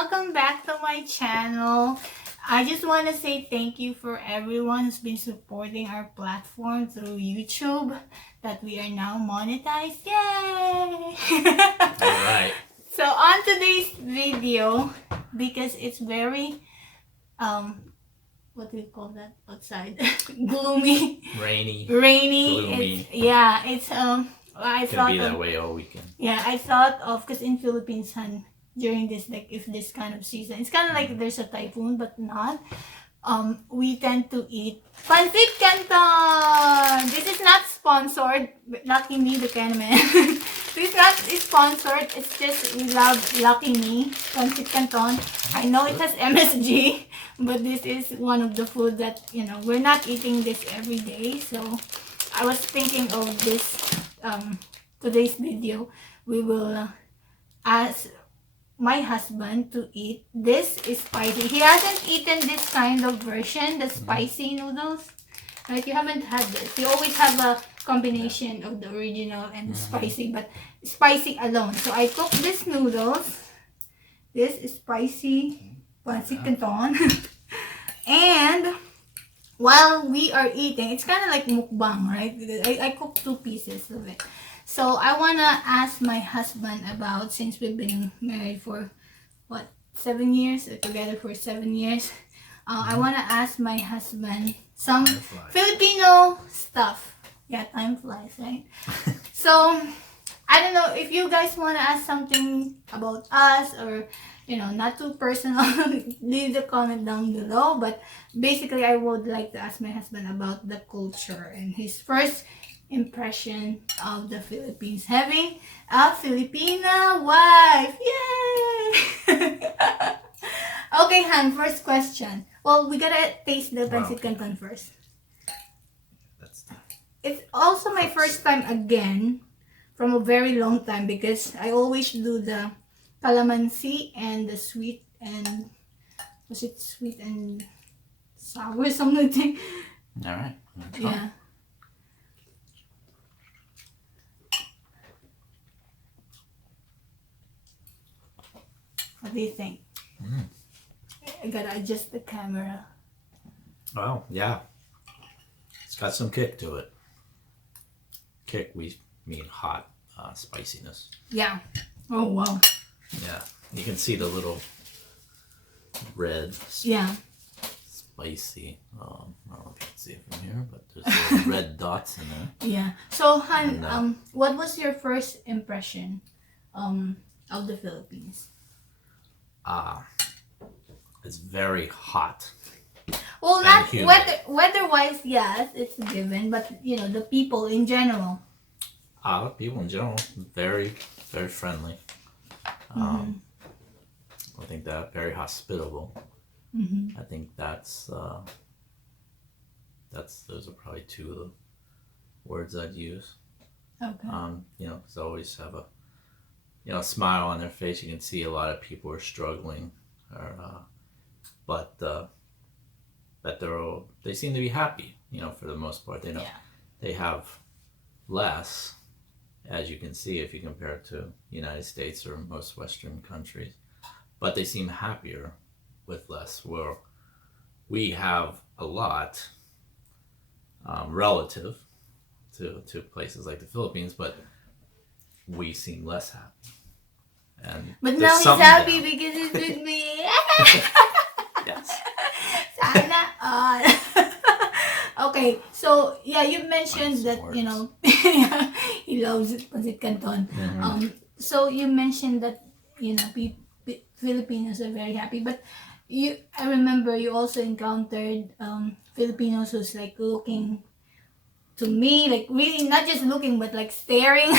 welcome back to my channel. I just want to say thank you for everyone who's been supporting our platform through YouTube that we are now monetized. Yay! Alright. So on today's video, because it's very what do you call that outside? Gloomy, Rainy, gloomy. It's I can thought be that of, way all weekend. yeah, I thought of, because in Philippines, during this, like, if this kind of season, it's kind of like there's a typhoon, but not. We tend to eat pancit canton. This is not sponsored. Lucky Me, the Canman. This is not sponsored. It's just we love Lucky Me pancit canton. I know it has MSG, but this is one of the food that we're not eating this every day. So I was thinking of this today's video. We will ask my husband to eat this spicy. He hasn't eaten this kind of version, the spicy noodles. Right? You haven't had this. You always have a combination of the original and the spicy, but spicy alone. So I cooked this noodles. This is spicy pancit canton. And while we are eating, it's kind of like mukbang, right? Because I cooked 2 pieces of it. So I want to ask my husband about, since we've been married for, 7 years? Together for 7 years. I want to ask my husband some Filipino stuff. Yeah, time flies, right? So, I don't know if you guys want to ask something about us, or, not too personal, leave the comment down below. But basically, I would like to ask my husband about the culture and his first impression of the Philippines, having a Filipina wife. Yay! Okay, Han, first question. Well, we gotta taste the pancit canton first. It's also my first time again from a very long time, because I always do the calamansi and the sweet and, was it sweet and sour, something? Alright. Yeah. What do you think? I gotta adjust the camera. Well, yeah. It's got some kick to it. Kick, we mean hot spiciness. Yeah. Oh, wow. Yeah. You can see the little red, Yeah. spicy. I don't know if you can see it from here, but there's little red dots in there. Yeah. So, Han, And, what was your first impression of the Philippines? It's very hot. Well, not humid. weather-wise, yes, it's a given, but the people in general. People in general, very, very friendly. I think that very hospitable. I think those are probably 2 of the words I'd use. Okay. Because I always have a smile on their face. You can see a lot of people are struggling, but they seem to be happy. For the most part, they have less, as you can see if you compare it to the United States or most Western countries, but they seem happier with less. Where we have a lot, relative to places like the Philippines, but we seem less happy. But now he's happy because he's with me. Yes. Sana all. Okay, so yeah, you mentioned that he loves pancit canton. So you mentioned that Filipinos are very happy, but I remember you also encountered Filipinos who's like looking to me, like really not just looking, but like staring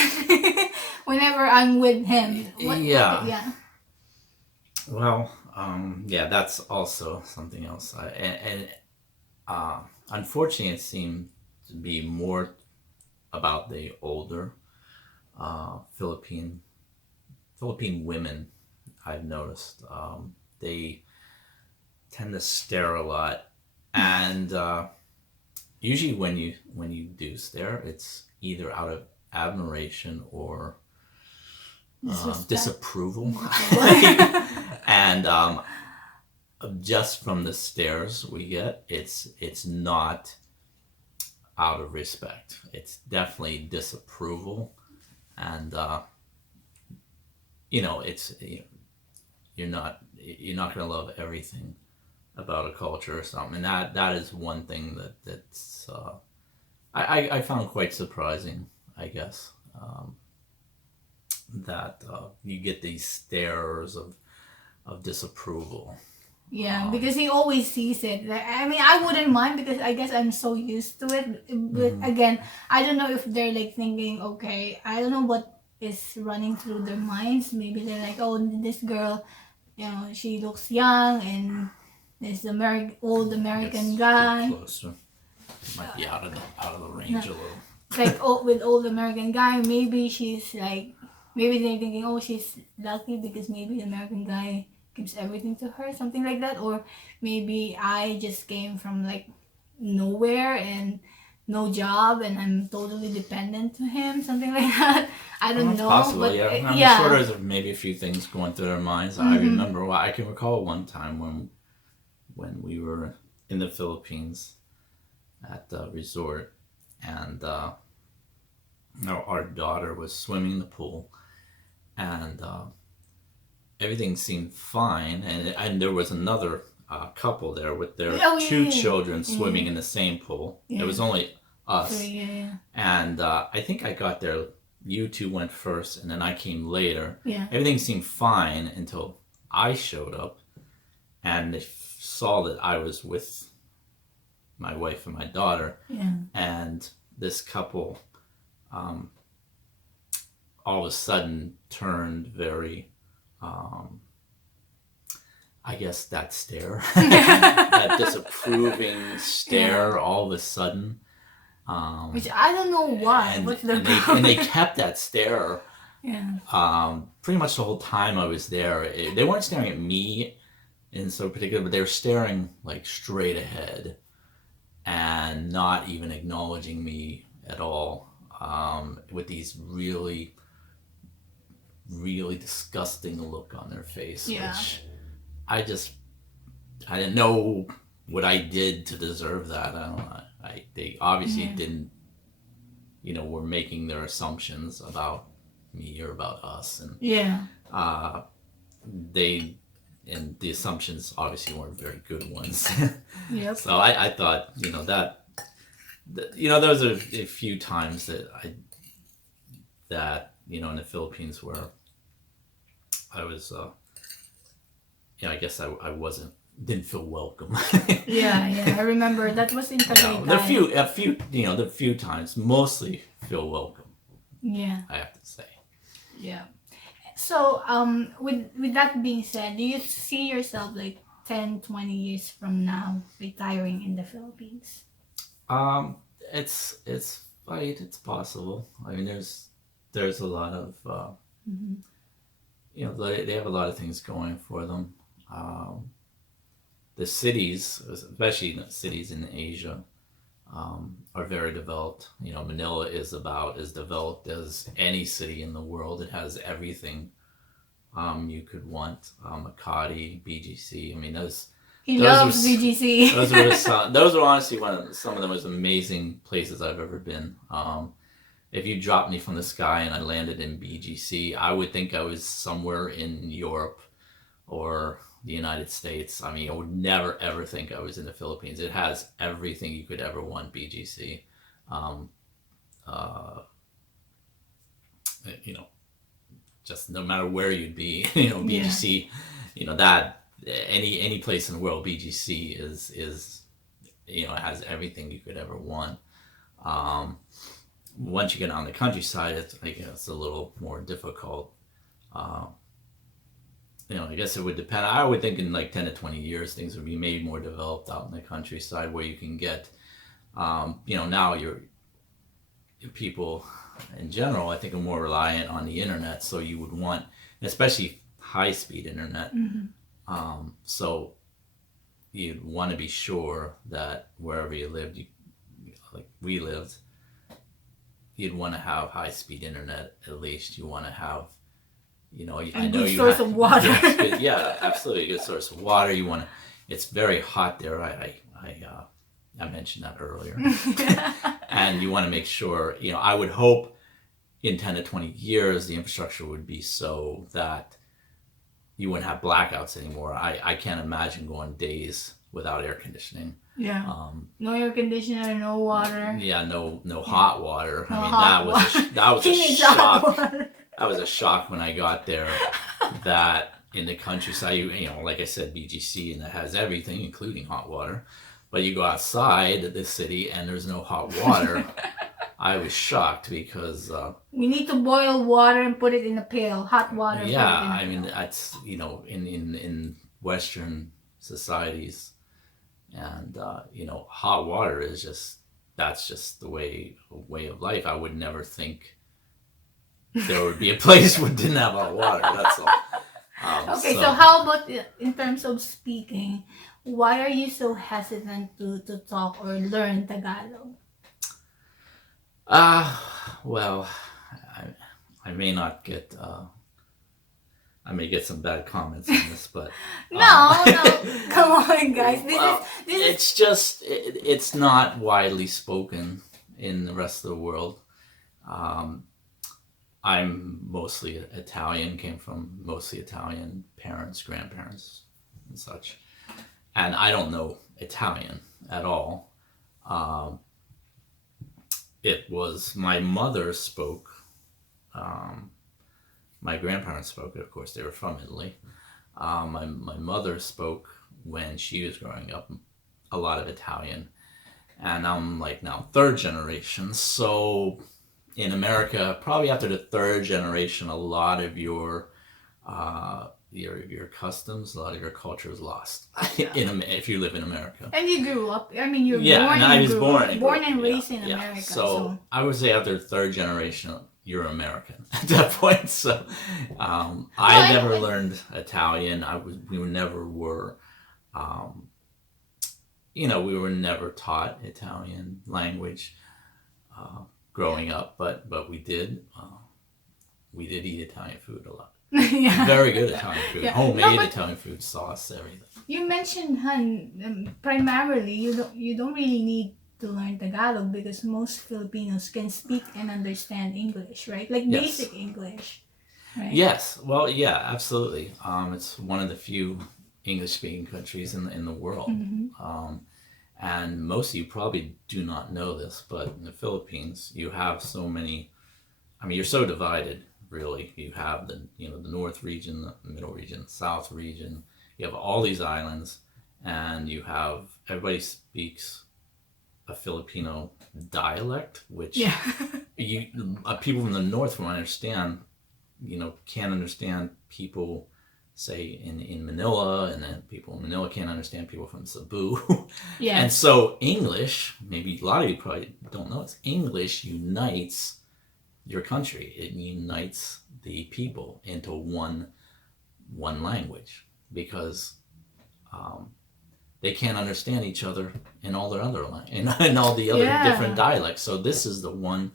whenever I'm with him. Yeah. Well, that's also something else. Unfortunately, it seemed to be more about the older Philippine women. I've noticed they tend to stare a lot, and usually when you do stare, it's either out of admiration or disapproval. And just from the stares we get, it's not out of respect. It's definitely disapproval, and it's you're not gonna love everything about a culture or something, and that is one thing that's I found quite surprising, I guess, that you get these stares of disapproval. Yeah, because he always sees it. Like, I mean, I wouldn't mind because I guess I'm so used to it. But again, I don't know if they're like thinking, okay, I don't know what is running through their minds. Maybe they're like, oh, this girl, she looks young, and this old American guy. Closer. Might be out of the range a little. Like with old American guy, maybe she's like, maybe they're thinking, oh, she's lucky because maybe the American guy gives everything to her, something like that. Or maybe I just came from like nowhere and no job and I'm totally dependent to him, something like that. I don't know. Possible, but, yeah. I'm sure there's maybe a few things going through their minds. Mm-hmm. I can recall one time when we were in the Philippines at the resort, and our daughter was swimming in the pool, and everything seemed fine, and there was another couple there with their two children swimming in the same pool. It was only us, and I think I got there. You two went first, and then I came later. Everything seemed fine until I showed up, and they saw that I was with my wife and my daughter, and this couple all of a sudden turned very I guess that stare, that disapproving stare all of a sudden. Which I don't know why. What's the problem? And they kept that stare pretty much the whole time I was there. They weren't staring at me in so particular, but they were staring like straight ahead and not even acknowledging me at all, with these really, really disgusting look on their face, which I didn't know what I did to deserve that. I don't know. They obviously didn't, were making their assumptions about me or about us, and and the assumptions obviously weren't very good ones. So I thought, those are a few times that in the Philippines where I was, I guess I didn't feel welcome. I remember that was in Tagaytay. The few times, mostly feel welcome. I have to say. So, with that being said, do you see yourself like 10, 20 years from now retiring in the Philippines? It's possible. I mean, there's a lot of they have a lot of things going for them. The cities, especially the cities in Asia, are very developed. Manila is about as developed as any city in the world. It has everything you could want. Makati, BGC. I mean, he loves BGC. Those are honestly some of the most amazing places I've ever been. If you dropped me from the sky and I landed in BGC, I would think I was somewhere in Europe or the United States. I mean, I would never ever think I was in the Philippines. It has everything you could ever want, BGC. Just no matter where you'd be, BGC, that any place in the world, BGC is has everything you could ever want. Once you get on the countryside, it's a little more difficult. I guess it would depend. I would think in like 10 to 20 years, things would be maybe more developed out in the countryside where you can get, now your people in general, I think, are more reliant on the internet. So you would want, especially high-speed internet. So you'd want to be sure that wherever you lived, like we lived, you'd want to have high-speed internet. At least you want to have I know good you source have, of water. yes, good, yeah, absolutely, a good source of water. You want to. It's very hot there. I mentioned that earlier, and you want to make sure. I would hope in 10 to 20 years the infrastructure would be so that you wouldn't have blackouts anymore. I can't imagine going days without air conditioning. Yeah. No air conditioner, no water. Yeah, no hot water. No I mean, hot that was a He needs hot shock. water. That was a shock when I got there. That in the countryside, like I said, BGC, and that has everything, including hot water. But you go outside the city and there's no hot water. I was shocked because we need to boil water and put it in a pail, hot water. Yeah, I mean that's in Western societies, and hot water is that's just the way of life. I would never think there would be a place where didn't have hot water. That's all. Okay, so how about in terms of speaking? Why are you so hesitant to talk or learn Tagalog? Well, I may not get. I may get some bad comments on this, but no, come on, guys. It's just it's not widely spoken in the rest of the world. I'm mostly Italian, came from mostly Italian parents, grandparents, and such, and I don't know Italian at all. It was my mother spoke. My grandparents spoke it. Of course, they were from Italy. My mother spoke when she was growing up a lot of Italian, and I'm like now third generation. So in America, probably after the third generation, a lot of your customs, a lot of your culture is lost. If you live in America. And you grew up. I mean, you're born. I was born and raised in America. So I would say after third generation, you're American at that point. So I never learned Italian. We never were. We were never taught Italian language growing up, but we did. We did eat Italian food a lot. Yeah. Very good Italian food. Yeah. Homemade Italian food, sauce, everything. You mentioned, Han, primarily you don't really need to learn Tagalog because most Filipinos can speak and understand English, right? Like basic English, right? Yes. Well, yeah, absolutely. It's one of the few English-speaking countries in the world. Mm-hmm. And most of you probably do not know this, but in the Philippines, you have so many. I mean, you're so divided. Really, you have the north region, the middle region, south region. You have all these islands, and everybody speaks a Filipino dialect, which people from the north, from what I understand, can't understand people say in Manila, and then people in Manila can't understand people from Cebu. Yeah. And so English, maybe a lot of you probably don't know, English unites your country. It unites the people into one language because they can't understand each other in all their other in all the other different dialects. So this is the one.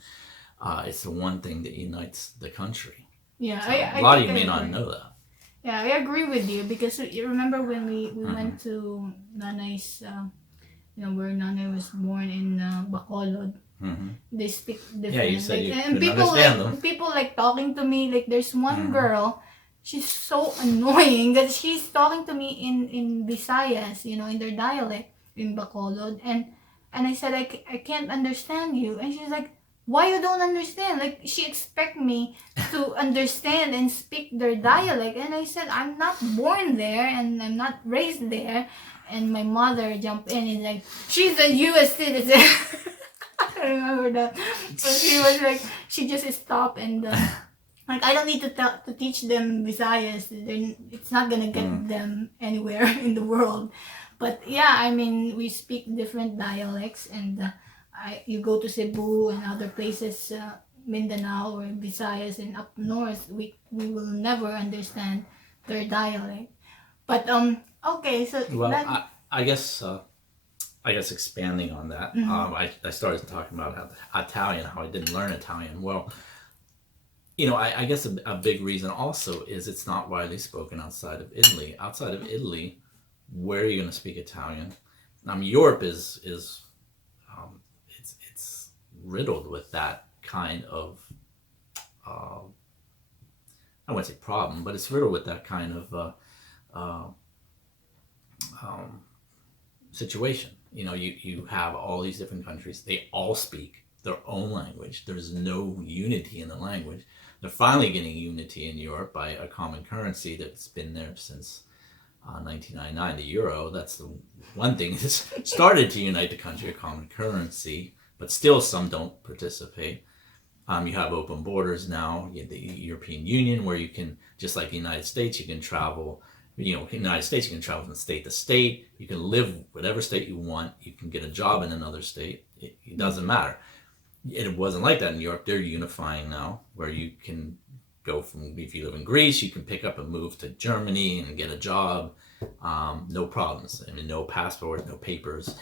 It's the one thing that unites the country. Yeah, so a lot of you may not know that. Yeah, I agree with you because you remember when we went to Nanay's, where Nanay was born in Bacolod. Mm-hmm. They speak different. Yeah, you said and people like talking to me. Like there's one girl, she's so annoying that she's talking to me in Visayas, in their dialect in Bacolod, and I said I can't understand you, and she's like, why you don't understand? Like she expect me to understand and speak their dialect, and I said I'm not born there and I'm not raised there, and my mother jumped in and like she's a U.S. citizen. I remember that. But she was like, she just stopped and like I don't need to teach them Visayas. It's not gonna get them anywhere in the world. But yeah, I mean we speak different dialects, and you go to Cebu and other places, Mindanao or Visayas, and up north we will never understand their dialect. But okay, so I guess expanding on that, I started talking about Italian, how I didn't learn Italian. Well, I guess a big reason also is it's not widely spoken outside of Italy. Outside of Italy, where are you going to speak Italian? Europe is it's riddled with that kind of uh, I wouldn't say problem, but it's riddled with that kind of uh, um, situation. You have all these different countries. They all speak their own language. There's no unity in the language. They're finally getting unity in Europe by a common currency that's been there since 1999, the euro. That's the one thing that's started to unite the country, a common currency, but still some don't participate. You have open borders now, the European Union, where you can, just like the United States, you can travel. In the United States, you can travel from state to state. You can live whatever state you want. You can get a job in another state. It doesn't matter. It wasn't like that in Europe. They're unifying now, where you can go from, if you live in Greece, you can pick up and move to Germany and get a job. No problems. No passport, no papers.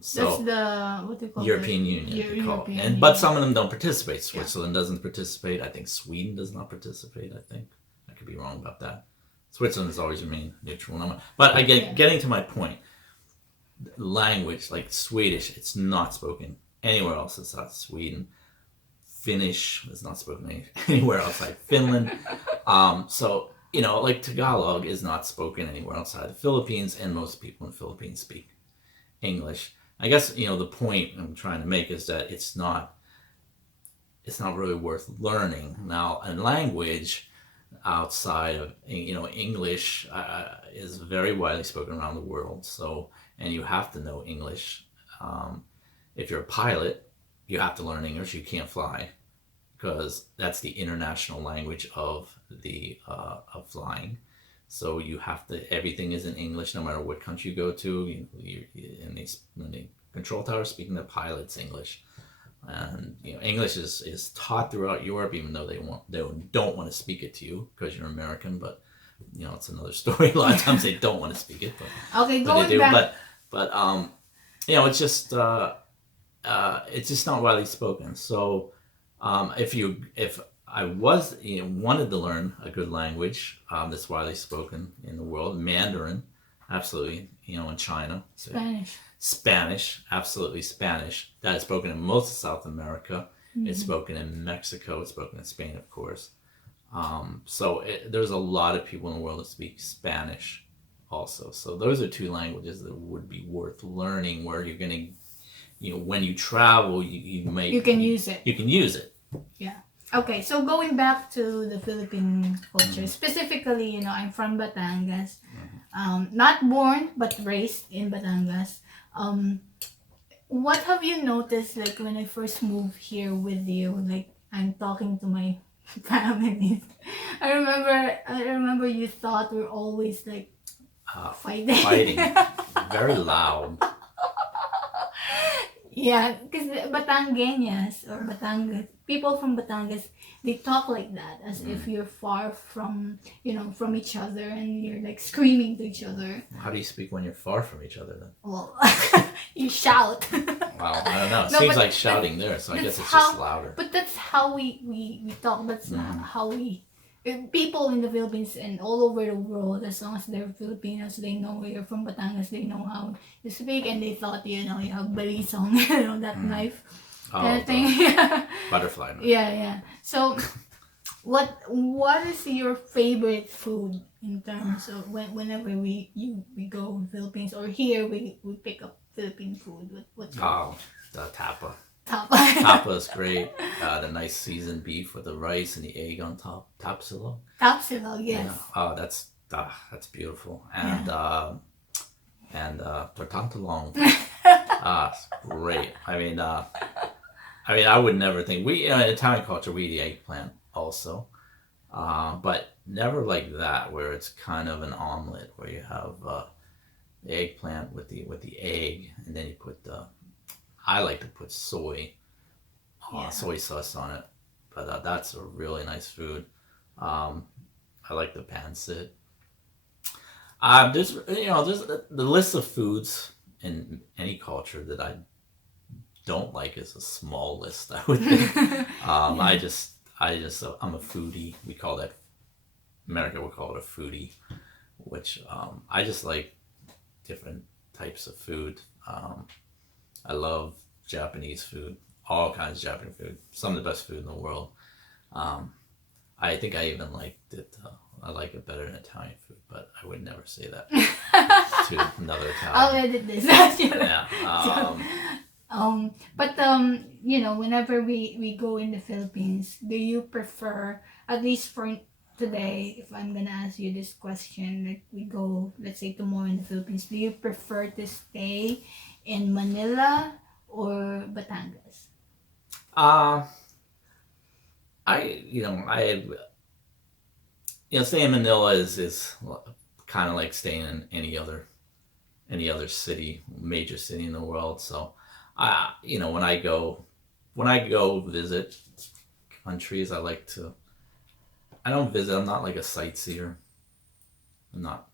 So That's the, what do you call European Union, they call it. European But Union. some of them don't participate. Switzerland doesn't participate. I think Sweden does not participate. I could be wrong about that. Switzerland has always remained neutral. But again, getting to my point, language like Swedish, it's not spoken anywhere else outside Sweden. Finnish is not spoken anywhere outside Finland. So like Tagalog is not spoken anywhere outside the Philippines, and most people in the Philippines speak English. I guess the point I'm trying to make is that it's not really worth learning. Now, a language outside of English is very widely spoken around the world. So, and you have to know English. If you're a pilot, you have to learn English. You can't fly because that's the international language of the of flying. So you have to. Everything is in English, no matter what country you go to. In the control tower, speaking to pilots English. And English is taught throughout Europe, even though they don't want to speak it to you because you're American. But it's another story. A lot of times they don't want to speak it, but Okay, but going they do. back. But it's just not widely spoken. So if I was wanted to learn a good language that's widely spoken in the world, Mandarin, absolutely. In China, so Spanish, absolutely Spanish. That is spoken in most of South America. Mm-hmm. It's spoken in Mexico. It's spoken in Spain, of course. So there's a lot of people in the world that speak Spanish also. So those are two languages that would be worth learning, where you're going to, when you travel, you can use it. You can use it. Yeah. Okay, so going back to the Philippine culture, specifically, I'm from Batangas. Not born, but raised in Batangas. What have you noticed, like, when I first moved here with you? Like, I'm talking to my family. I remember you thought we're always, like, fighting. Very loud. Yeah, because Batangueñas or Batangas, people from Batangas, they talk like that, as if you're far from, from each other, and you're like screaming to each other. How do you speak when you're far from each other then? Well, you shout. Wow, I don't know. It seems like shouting there, so I guess it's just louder. But that's how we talk. That's how people in the Philippines and all over the world, as long as they're Filipinos, they know you're from Batangas, they know how you speak, and they thought, you have balisong, that knife kind of thing. Butterfly knife. Yeah. So, what is your favorite food in terms of whenever we go to Philippines, or here we pick up Philippine food? What's the tapa. Tapa. Tapa is great. The nice seasoned beef with the rice and the egg on top. Tapsilog. Tapsilog, yes. Yeah. Oh, that's beautiful. And tortantalong. It's great. I would never think in Italian culture we eat the eggplant also, but never like that, where it's kind of an omelet where you have the eggplant with the egg, and then you put I like to put soy sauce on it, but that's a really nice food. I like the pancit. There's the list of foods in any culture that I don't like is a small list, I would think. I'm a foodie. We call that America. We call it a foodie, which I just like different types of food. I love Japanese food, all kinds of Japanese food, some of the best food in the world. Um, I think I even liked it. I like it better than Italian food, but I would never say that to another I'll Italian. edit this. Actually. Yeah. But you know, whenever we go in the Philippines, do you prefer, at least for today, if I'm gonna ask you this question, like we go, let's say tomorrow in the Philippines, do you prefer to stay in Manila or Batangas? Uh, I staying in Manila is kind of like staying in any other city, major city in the world. So, when I go visit countries, I like to. I don't visit. I'm not like a sightseer. I'm not.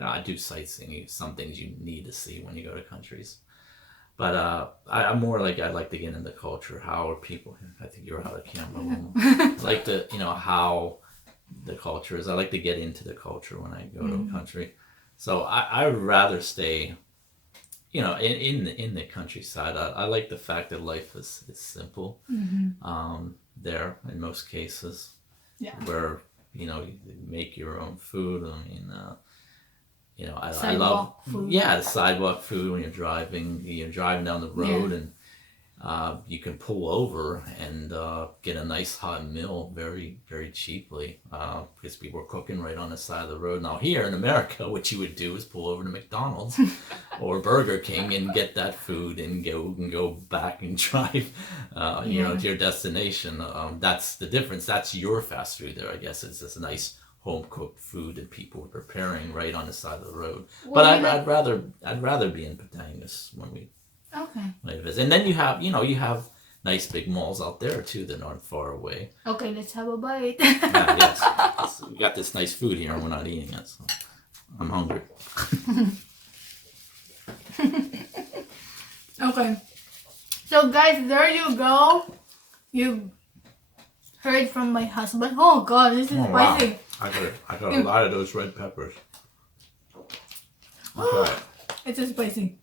I do sightseeing. Some things you need to see when you go to countries. But I'm more like I like to get into culture. How are people? I think you're out of camera. I like to, how the culture is. I like to get into the culture when I go to a country. So I would rather stay, in the countryside. I like the fact that life is simple. There in most cases, where you make your own food. I mean. I love food. the sidewalk food when you're driving down the road and you can pull over and get a nice hot meal very, very cheaply because people are cooking right on the side of the road. Now here in America, what you would do is pull over to McDonald's or Burger King and get that food and go back and drive, to your destination. That's the difference. That's your fast food there. I guess it's just nice home cooked food that people are preparing right on the side of the road. Well, but I'd rather be in Batangas when we visit. And then you have nice big malls out there too that aren't far away. Okay, let's have a bite. Yes. We got this nice food here and we're not eating it, so I'm hungry. Okay. So guys, there you go. You heard from my husband. Oh god, this is spicy. Wow. I got a lot of those red peppers. Okay. It's so spicy.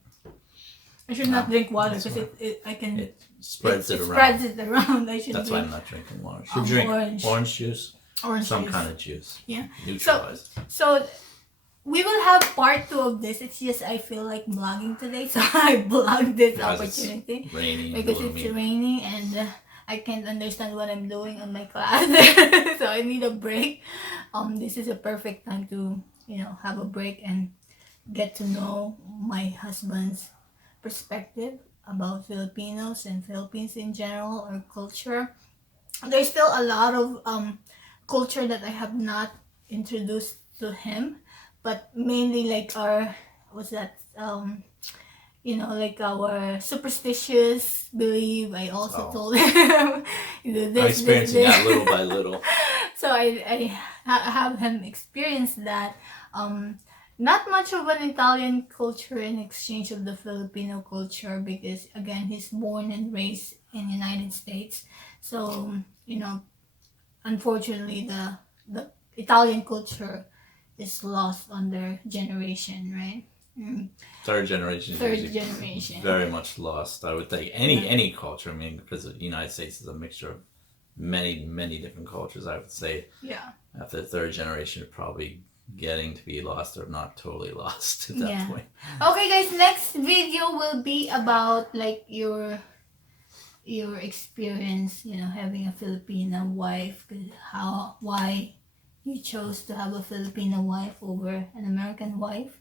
I should not drink water because it spreads it around. Spreads it around. That's why I'm not drinking water. Should drink orange juice. Some kind of juice. Yeah. Neutralized. So we will have part 2 of this. It's just I feel like vlogging today, so I vlogged this opportunity. It's raining. Because it's raining and I can't understand what I'm doing on my class. So I need a break. This is a perfect time to, have a break and get to know my husband's perspective about Filipinos and Philippines in general, or culture. There's still a lot of culture that I have not introduced to him, but mainly like our, like our superstitious belief. I also told him this. I'm experiencing that little by little. So I have him experience that. Not much of an Italian culture in exchange of the Filipino culture because again he's born and raised in the United States. So unfortunately the Italian culture is lost on their generation, right? Third generation. Very much lost. I would think any culture. I mean, because the United States is a mixture of many different cultures. I would say. Yeah. After the third generation, it's probably getting to be lost or not totally lost at that point. Okay, guys. Next video will be about like your experience. Having a Filipino wife. Why you chose to have a Filipino wife over an American wife.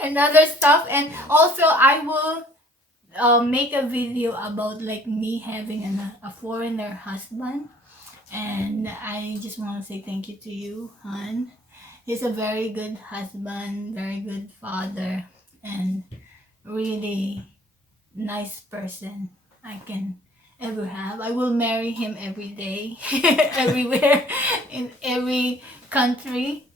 And other stuff, and also I will make a video about like me having a foreigner husband, and I just want to say thank you to you, hon. He's a very good husband, very good father, and really nice person I can ever have. I will marry him every day, everywhere, in every country.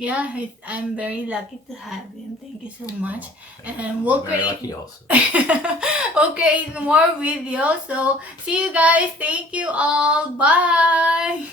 Yeah, I'm very lucky to have him. Thank you so much. Thank And you. we'll I'm very create lucky also. we'll create more videos. So see you guys. Thank you all. Bye.